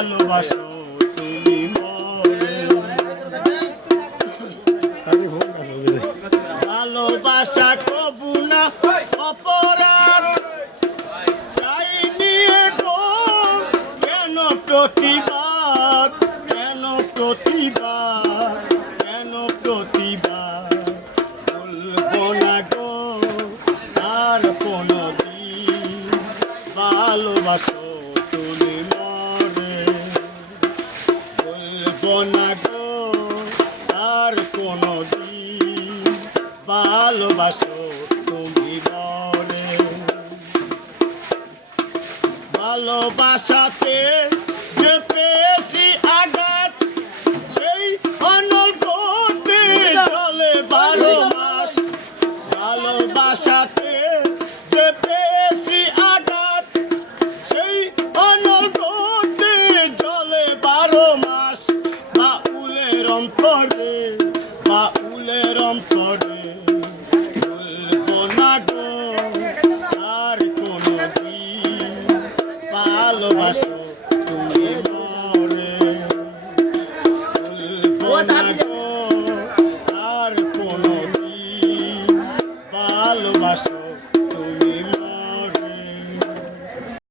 ভালোবাসো তুমি মরে। ভালোবাসা কবু না অপরাধ, তাই নিয়ে গো কেন প্রতিবাদ, কেন প্রতিবাদ, কেন প্রতিবাদ। বলবো না গো আর কোনদিন ভালোবাসো তুমি মরে। বলবো না গো আর কোনদিন ভালোবাসো তুমি মরে। ভালোবাসাতে যে পেয়েছি আঘাত, সেই অনর্গতে চলে 12 মাস। ভালোবাসাতে যে পেয়েছি আঘাত, সেই অনর্গতে চলে 12 মাস। বাউলের অন্তরে, বাউলের অন্তরে